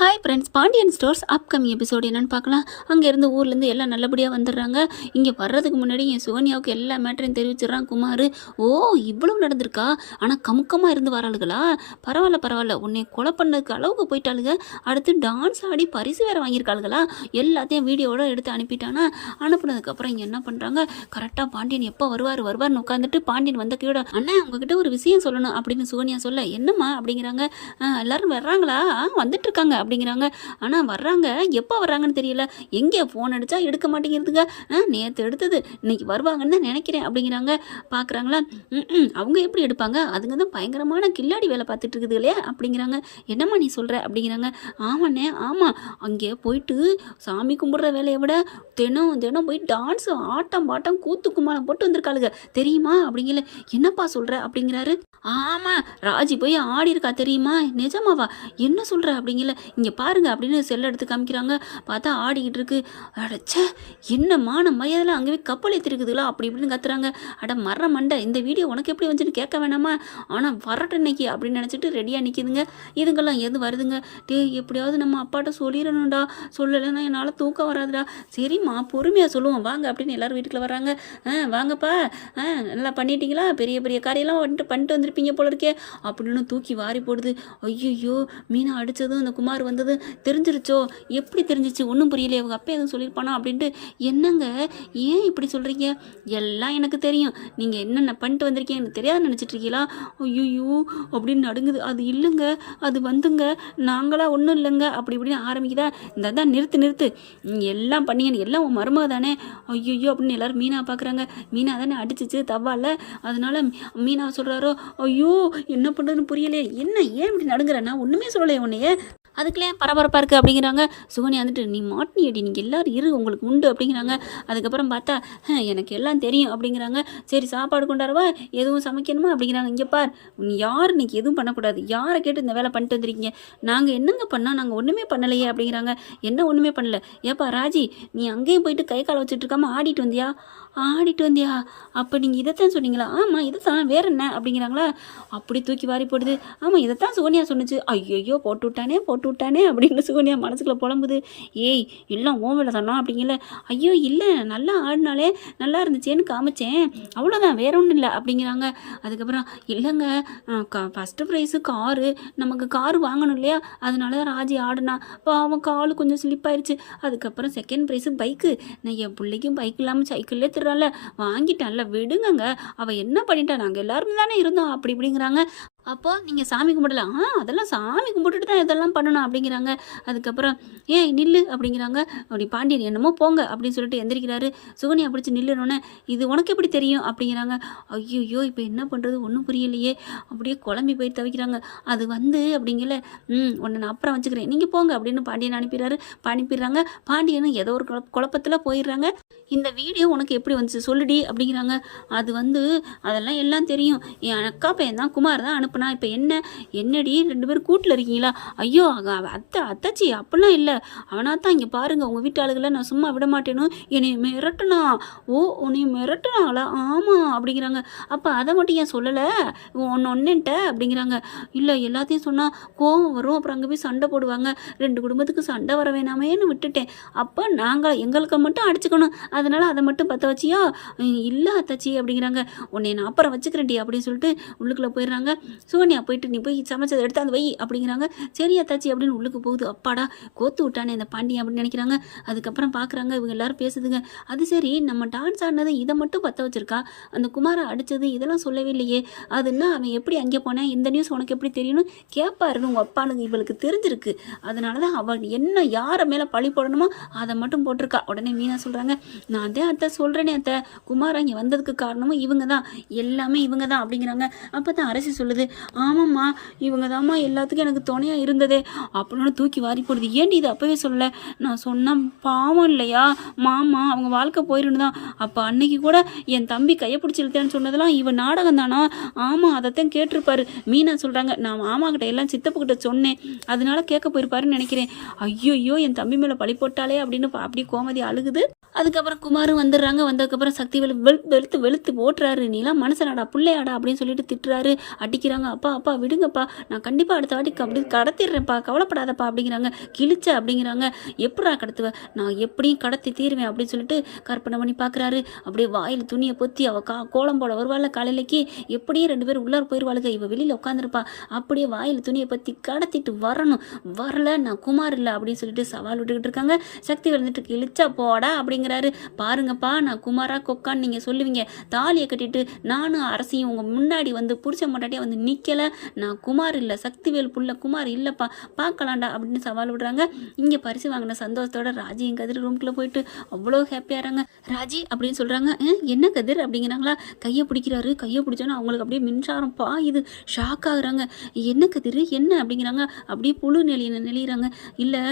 Hi friends Pandian stores upcoming episode என்னென்னு பார்க்கலாம். அங்கேருந்து ஊர்லேருந்து எல்லாம் நல்லபடியாக வந்துடுறாங்க. இங்கே வர்றதுக்கு முன்னாடி என் சுகன்யாவுக்கு எல்லா மேட்டரையும் தெரிவிச்சிடறான் குமார். ஓ இவ்வளவு நடந்திருக்கா? ஆனால் கமுக்கமாக இருந்து வராளுகளா? பரவாயில்ல பரவாயில்ல. உன்னை கொலை பண்ணதுக்கு அளவுக்கு போயிட்டாளுங்க. அடுத்து டான்ஸ் ஆடி பரிசு வேறு வாங்கியிருக்காளுகளா? எல்லாத்தையும் வீடியோவோட எடுத்து அனுப்பிட்டானா? அனுப்புனதுக்கப்புறம் இங்கே என்ன பண்ணுறாங்க கரெக்டாக பாண்டியன் எப்போ வருவார் வருவார்னு உட்காந்துட்டு பாண்டியன் வந்த கீழே அண்ணா உங்ககிட்ட ஒரு விஷயம் சொல்லணும் அப்படின்னு சுகன்யா சொல்ல என்னம்மா? அப்படிங்கிறாங்க. எல்லாரும் வர்றாங்களா? வந்துட்டு இருக்காங்க அப்படிங்கிறாங்க. ஆனால் வர்றாங்க. எப்போ வர்றாங்கன்னு தெரியல. எங்கே ஃபோன் அடித்தா எடுக்க மாட்டேங்கிறதுங்க. நேற்று எடுத்தது. இன்னைக்கு வருவாங்கன்னு தான் நினைக்கிறேன் அப்படிங்கிறாங்க. பார்க்குறாங்களா ம் அவங்க எப்படி எடுப்பாங்க? அதுங்க தான் பயங்கரமான கில்லாடி வேலை பார்த்துட்டு இருக்குது இல்லையா? அப்படிங்கிறாங்க. என்னம்மா நீ சொல்கிற அப்படிங்கிறாங்க. ஆமாண்ணே ஆமாம் அங்கே போயிட்டு சாமி கும்பிட்ற வேலையை விட தினம் தினம் போய் டான்ஸ் ஆட்டம் பாட்டம் கூத்து கும்மாளம் போட்டு வந்திருக்காளுங்க. தெரியுமா? அப்படிங்கல. என்னப்பா சொல்கிற அப்படிங்கிறாரு. ஆமாம் ராஜி போய் ஆடி இருக்கா தெரியுமா? நிஜமாவா? என்ன சொல்கிற அப்படிங்கல. இங்கே பாருங்க அப்படின்னு செல்ல எடுத்து காமிக்கிறாங்க. பார்த்தா ஆடிக்கிட்டு இருக்கு. அடச்சே என்ன மான அங்கே அங்கேயே கப்பல் ஏற்றிருக்குதுங்களா அப்படி இப்படின்னு கத்துறாங்க. அட மர மண்டை இந்த வீடியோ உனக்கு எப்படி வந்துன்னு கேட்க வேணாமா? ஆனால் வரட்டு இன்னைக்கு அப்படின்னு நினச்சிட்டு ரெடியாக நிற்கிதுங்க இதுங்கெல்லாம் எது வருதுங்க? டேய் எப்படியாவது நம்ம அப்பாட்ட சொல்லிடணும்டா. சொல்லலைன்னா என்னால் தூக்கம் வராதுடா. சரிம்மா பொறுமையாக சொல்லுவோம். வாங்க அப்படின்னு எல்லாரும் வீட்டுக்குள்ளே வராங்க ஆ வாங்கப்பா. ஆ நல்லா பண்ணிட்டீங்களா? பெரிய பெரிய காரியெல்லாம் வந்துட்டு பண்ணிட்டு வந்திருப்பீங்க போல இருக்கே. அப்படின்னு தூக்கி வாரி போடுது. ஐயோ மீனா அடித்ததும் அந்த குமார் வந்தது தெரிஞ்சிருச்சோ? எப்படி தெரிஞ்சிச்சு? ஒன்றும் புரியலையே. அவங்க அப்பா எதுவும் சொல்லியிருப்பானா அப்படின்ட்டு. என்னங்க? ஏன் இப்படி சொல்கிறீங்க எல்லாம் எனக்கு தெரியும். நீங்கள் என்னென்ன பண்ணிட்டு வந்திருக்கீங்க? எனக்கு தெரியாது நினச்சிட்டு இருக்கீங்களா ஐயோ அப்படின்னு நடுங்குது. அது இல்லைங்க. அது வந்துங்க. நாங்களாக ஒன்றும் இல்லைங்க. அப்படி இப்படின்னு ஆரம்பிக்குதா? இந்த தான் நிறுத்து நிறுத்து. எல்லாம் பண்ணீங்க எல்லாம் உன் மருமக தானே. ஐயோ அப்படின்னு எல்லோரும் மீனா பார்க்குறாங்க. மீனா தானே அடிச்சிச்சு தவால அதனால் மீனா சொல்கிறாரோ ஐயோ என்ன பண்ணுறதுன்னு புரியலையே. என்ன ஏன் இப்படி நடுங்குறேன்னா ஒன்றுமே சொல்லலையே உன்னையே. அதுக்குள்ளே பரபரப்பாக இருக்குது அப்படிங்கிறாங்க. சுகனி வந்துட்டு நீ மாட்டினியடி நீங்கள் எல்லாரும் இரு உங்களுக்கு உண்டு அப்படிங்கிறாங்க. அதுக்கப்புறம் பார்த்தா எனக்கு எல்லாம் தெரியும் அப்படிங்கிறாங்க. சரி சாப்பாடு கொண்டாடவா? எதுவும் சமைக்கணுமா? அப்படிங்கிறாங்க. இங்கே பார் நீ யார்? இன்றைக்கி எதுவும் பண்ணக்கூடாது. யாரை கேட்டு இந்த வேலை பண்ணிட்டு வந்திருக்கீங்க? நாங்கள் என்னங்க பண்ணோம்? நாங்கள் ஒன்றுமே பண்ணலையே அப்படிங்கிறாங்க. என்ன ஒன்றுமே பண்ணல. ஏப்பா ராஜி நீ அங்கேயும் போயிட்டு கை காலை வச்சுட்டு இருக்காமல் ஆடிட்டு வந்தியா? ஆடிட்டு வந்தியா? அப்போ நீங்கள் இதைத்தான் சொன்னீங்களா? ஆமாம் இதைத்தான். வேற என்ன? அப்படிங்கிறாங்களா. அப்படி தூக்கி வாரி போடுது. ஆமாம் இதைத்தான் சோனியா சொன்னுச்சு. ஐயோ போட்டு விட்டானே போட்டு போட்டு விட்டானே அப்படின்னு சுகன்யா மனசுக்குள்ள புலம்புது. ஏய் எல்லாம் ஓ வேலை தானா அப்படிங்கல. ஐயோ இல்லை நல்லா ஆடினாலே நல்லா இருந்துச்சேன்னு காமிச்சேன். அவ்வளோதான் வேற ஒன்றும் இல்லை அப்படிங்கிறாங்க. அதுக்கப்புறம் இல்லைங்க ஃபஸ்ட்டு ப்ரைஸு காரு. நமக்கு காரு வாங்கணும் இல்லையா? அதனால தான் ராஜி ஆடினா. அவன் காலு கொஞ்சம் ஸ்லிப் ஆயிடுச்சு அதுக்கப்புறம் செகண்ட் ப்ரைஸு பைக்கு நான் என் பிள்ளைக்கும் பைக் இல்லாமல் சைக்கிள்லே திருறால வாங்கிட்டான்ல விடுங்கங்க. அவள் என்ன பண்ணிட்டா? நாங்கள் எல்லாருமே தானே இருந்தோம். அப்படி இப்படிங்கிறாங்க. அப்போ நீங்கள் சாமி கும்பிடல. ஆ அதெல்லாம் சாமி கும்பிட்டுட்டு தான் இதெல்லாம் பண்ணணும் அப்படிங்கிறாங்க. அதுக்கப்புறம் ஏன் நில்லு அப்படிங்கிறாங்க. அப்படி பாண்டியன் என்னமோ போங்க அப்படின்னு சொல்லிட்டு எந்திரிக்கிறாரு. சுகன்யா பிடிச்சி நில்லுனோடனே இது உனக்கு எப்படி தெரியும்? அப்படிங்கிறாங்க. ஐயோ இப்போ என்ன பண்ணுறது ஒன்றும் புரியலையே. அப்படியே குழம்பி போய் தவிக்கிறாங்க. அது வந்து அப்படிங்கல. ம் உன்னை நான் அப்புறம் வச்சுக்கிறேன். நீங்கள் போங்க அப்படின்னு பாண்டியன் அனுப்பிடுறாரு. அனுப்பிடுறாங்க. பாண்டியனும் ஏதோ ஒரு குழப்ப குழப்பத்தில் போயிடுறாங்க. இந்த வீடியோ உனக்கு எப்படி வந்துச்சு? சொல்லுடி அப்படிங்கிறாங்க. அது வந்து அதெல்லாம் எல்லாம் தெரியும். என் அக்கா பையன் தான் குமார் தான் அனுப்புனா இப்போ என்ன? என்னடி ரெண்டு பேரும் கூட்டில் இருக்கீங்களா? ஐயோ அத்தை அத்தாச்சி அப்படிலாம் இல்லை. அவனா தான் இங்கே பாருங்கள் உங்கள் வீட்டு ஆளுகளை நான் சும்மா விட மாட்டேனோ? என்னை மிரட்டுனா? ஓ உன்னை மிரட்டுனாங்களா ஆமாம் அப்படிங்கிறாங்க. அப்போ அதை மட்டும் ஏன் சொல்லலை? ஒன்று ஒன்றுன்ட்ட அப்படிங்கிறாங்க. இல்லை எல்லாத்தையும் சொன்னால் கோவம் வரும். அப்புறம் அங்கே போய் சண்டை போடுவாங்க. ரெண்டு குடும்பத்துக்கு சண்டை வர வேணாமேன்னு விட்டுட்டேன். அப்போ நாங்கள் எங்களுக்கு மட்டும் அடிச்சுக்கணும். அதனால அதை மட்டும் பற்ற வச்சியா? இல்லை அத்தாச்சி அப்படிங்கிறாங்க. உன்னை நான் அப்புறம் வச்சுக்கிறேன்டி அப்படின்னு சொல்லிட்டு உள்ளுக்குள்ளே போயிடுறாங்க. சோனியா போயிட்டு நீ போய் சமைச்சதை எடுத்து அந்த வை அப்படிங்கிறாங்க. சரி அத்தாச்சி அப்படின்னு உள்ளுக்கு போகுது. அப்பாடா கோத்து விட்டானே இந்த பாண்டி அப்படின்னு நினைக்கிறாங்க. அதுக்கப்புறம் பார்க்குறாங்க இவங்க எல்லாரும் பேசுதுங்க. அது சரி நம்ம டான்ஸ் ஆடினது இதை மட்டும் பற்ற வச்சிருக்கா? அந்த குமாரை அடித்தது இதெல்லாம் சொல்லவே இல்லையே. அதுன்னா அவன் எப்படி அங்கே போனேன் இந்த நியூஸ் உனக்கு எப்படி தெரியணும் கேட்பாருன்னு உங்கள் அப்பானுங்க இவளுக்கு தெரிஞ்சிருக்கு. அதனால தான் அவள் என்ன யாரை மேலே பழி போடணுமோ அதை மட்டும் போட்டிருக்கா. உடனே மீனா சொல்கிறாங்க நான் தான் அத்தை சொல்கிறேனே அத்தை. குமார் இங்கே வந்ததுக்கு காரணமும் இவங்க தான் எல்லாமே இவங்க தான் அப்படிங்கிறாங்க. அப்போ தான் அரசி சொல்லுது. ஆமாம்மா இவங்க தாம்மா எல்லாத்துக்கும் எனக்கு துணையாக இருந்ததே. அப்படின்னு தூக்கி வாரி போடுது. ஏன்டி இது அப்போவே சொல்லலை நான் சொன்னேன் பாவம் இல்லையா? மாமா அவங்க வாழ்க்கை போயிருந்து தான். அப்போ அன்னைக்கு கூட என் தம்பி கையை பிடிச்சி இழுத்தேன்னு சொன்னதெல்லாம் இவன் நாடகம் தானா? ஆமாம் அதைத்தான் கேட்டிருப்பாரு. மீனா சொல்கிறாங்க நான் மாமா கிட்ட எல்லாம் சித்தப்புக்கிட்ட சொன்னேன். அதனால கேட்க போயிருப்பாருன்னு நினைக்கிறேன். ஐயோ என் தம்பி மேலே பழி போட்டாலே அப்படின்னு பா- அப்படி கோமதி அழுகுது. அதுக்கப்புறம் குமாரும் வந்துடுறாங்க. வந்ததுக்கப்புறம் சக்தி வெளு வெளுத்து வெளுத்து வெளுத்து ஓட்டுறாரு. நீலாம் மனசனாடா பிள்ளையாடா அப்படின்னு சொல்லிட்டு திட்டுறாரு. அடிக்கிறாங்க. சொல்கிறாங்க அப்பா அப்பா விடுங்கப்பா. நான் கண்டிப்பாக அடுத்த வாட்டிக்கு அப்படி கடத்திடுறேன்ப்பா. கவலைப்படாதப்பா. அப்படிங்கிறாங்க. கிழிச்ச? அப்படிங்கிறாங்க. எப்படா கடத்துவேன் நான் எப்படியும் கடத்தி தீருவேன். அப்படின்னு சொல்லிட்டு கற்பனை பண்ணி பார்க்குறாரு அப்படியே வாயில் துணியை பொத்தி அவள் கா கோலம் போட வருவாள் காலையிலக்கு. எப்படியும் ரெண்டு பேரும் உள்ளார் போயிடுவாளுங்க இவள் வெளியில் உட்காந்துருப்பா அப்படியே வாயில் துணியை பற்றி கடத்திட்டு வரணும். வரல. நான் குமார் இல்லை. அப்படின்னு சொல்லிட்டு சவால் விட்டுக்கிட்டு இருக்காங்க. சக்தி வந்துட்டு கிழிச்சா போடா. அப்படிங்கிறாரு. பாருங்கப்பா. நான் குமாரா கொக்கான்னு நீங்கள் சொல்லுவீங்க. தாலியை கட்டிட்டு நானும் அரசியும் உங்கள் முன்னாடி வந்து பிடிச்ச மாட்டாட்டியே வந்து நிற்கலை நான் குமார் இல்லை சக்திவேல் புள்ள குமார் இல்லைப்பா பார்க்கலாண்டா அப்படின்னு சவால் விடுறாங்க. இங்கே பரிசு வாங்கின சந்தோஷத்தோட ராஜி என் கதிர் ரூம்குள்ளே போயிட்டு அவ்வளோ ஹாப்பியாக இருங்க ராஜி அப்படின்னு சொல்கிறாங்க என்ன கதிர்? அப்படிங்கிறாங்களா கையை பிடிக்கிறாரு. கையை பிடிச்சோன்னா அவங்களுக்கு அப்படியே மின்சாரம் பாயுது ஷாக் ஆகுறாங்க. என்ன கதிர்? என்ன? அப்படிங்கிறாங்க. அப்படியே புழு நெளிய நெளிகிறாங்க இல்லை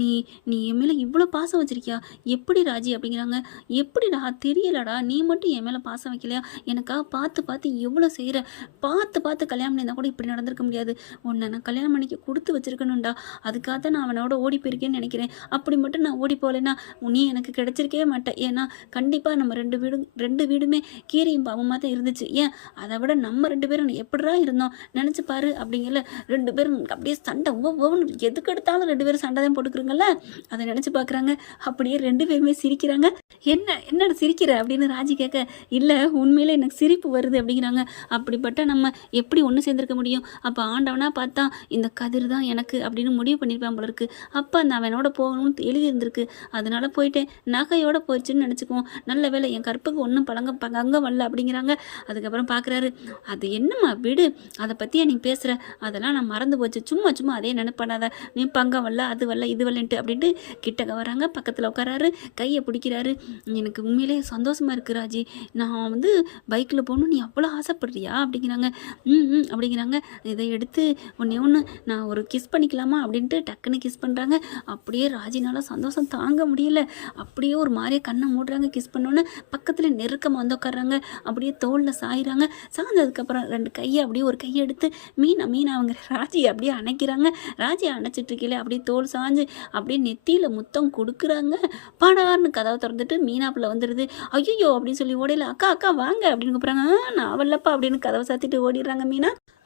நீ நீ என் மேலே இவ்வளோ பாசம் வச்சிருக்கியா? எப்படி ராஜி? அப்படிங்கிறாங்க. எப்படிடா தெரியலடா. நீ மட்டும் என் மேலே பாசம் வைக்கலையா? எனக்காக பார்த்து பார்த்து எவ்வளோ செய்கிற பார்த்து பார்த்து கல்யாணம் பண்ணியிருந்தா கூட இப்படி நடந்திருக்க முடியாது. உன்னை நான் கல்யாணம் பண்ணிக்க கொடுத்து வச்சிருக்கணும்டா. அதுக்காக தான் நான் அவனோட ஓடி போயிருக்கேன்னு நினைக்கிறேன். அப்படி மட்டும் நான் ஓடி போகலைன்னா நீ எனக்கு கிடைச்சிருக்கவே மாட்டேன் ஏன்னா கண்டிப்பாக நம்ம ரெண்டு வீடும் ரெண்டு வீடுமே கீரியும் பாவமாக தான் இருந்துச்சு. ஏன்? அதை விட நம்ம ரெண்டு பேரும் எப்படிடா இருந்தோம்? நினச்சி பாரு அப்படிங்கல ரெண்டு பேரும் அப்படியே சண்டை ஒவ்வொன்று எதுக்கு எடுத்தாலும் ரெண்டு பேரும் சண்டை தான் போட்டுக்கிறோங்கல்ல? அதை நினச்சி பார்க்குறாங்க அப்படியே ரெண்டு பேருமே சிரிக்கிறாங்க. என்ன என்னடா சிரிக்கிற? அப்படின்னு ராஜி கேட்க இல்லை உண்மையிலே எனக்கு சிரிப்பு வருது அப்படிங்கிறாங்க. அப்படிப்பட்ட நம்ம எப்படி ஒன்று சேர்ந்துருக்க முடியும்? அப்போ ஆண்டவனாக பார்த்தா இந்த கதிர் தான் எனக்கு அப்படின்னு முடிவு பண்ணியிருப்பேன் போல இருக்கு. அப்போ அந்த அவனோட போகணும்னு எழுதியிருந்திருக்கு அதனால போயிட்டேன். நகையோட போயிடுச்சுன்னு நினச்சிக்குவோம். நல்ல வேலை என் கற்புக்கு ஒன்றும் பழங்க பங்க வரல அப்படிங்கிறாங்க. அதுக்கப்புறம் பார்க்குறாரு அது என்னம்மா விடு? அதை பற்றியே நீ பேசுகிற அதெல்லாம் நான் மறந்து போச்சு. சும்மா சும்மா அதே நினைப்படாத. நீ பங்கம் வரல அது வரல இது வரலன்ட்டு அப்படின்ட்டு கிட்டக்க வராங்க. பக்கத்தில் உட்காராரு கையை பிடிக்கிறாரு. எனக்கு உண்மையிலேயே சந்தோஷமாக இருக்கு ராஜி. நான் வந்து பைக்கில் போகணும் நீ அவ்வளோ ஆசைப்படுறியா? அப்படிங்கிறாங்க. ம் ம் அப்படிங்கிறாங்க. இதை எடுத்து ஒன்றே ஒன்று நான் ஒரு கிஸ் பண்ணிக்கலாமா அப்படின்ட்டு டக்குன்னு கிஸ் பண்ணுறாங்க அப்படியே ராஜினால சந்தோஷம் தாங்க முடியல. அப்படியே ஒரு மாதிரியே கண்ணை மூடுறாங்க கிஸ் பண்ணோன்னே. பக்கத்தில் நெருக்கமாக வந்து உட்கார்றாங்க. அப்படியே தோளில் சாயிறாங்க. சாய்ந்ததுக்கப்புறம் ரெண்டு கையை அப்படியே ஒரு கையை எடுத்து மீனா மீனா அவங்க ராஜி அப்படியே அணைக்கிறாங்க. ராஜி அணைச்சிட்டு அப்படியே தோல் சாஞ்சு அப்படியே நெத்தியில் முத்தம் கொடுக்குறாங்க. பாடார்னு கதவை திறந்துட்டு மீனாப்பில் வந்துடுது ஐயோ அப்படின்னு சொல்லி ஓடையில அக்கா அக்கா வாங்க அப்படின்னு கூப்பிட்றாங்க. நான் அவல்லப்பா அப்படின்னு கதவை சாத்திட்டு ஓடிடுறாங்க மீனா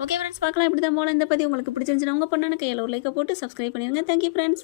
ஓகே ஃப்ரெண்ட்ஸ் பார்க்கலாம். இப்படி தான் போல இந்த பற்றி உங்களுக்கு பிடிச்சிருந்துச்சுன்னா உங்கள் பண்ணான கையில் ஒரு லைக்கை போட்டு சப்ஸ்கிரைப் பண்ணிடுங்க. Thank you friends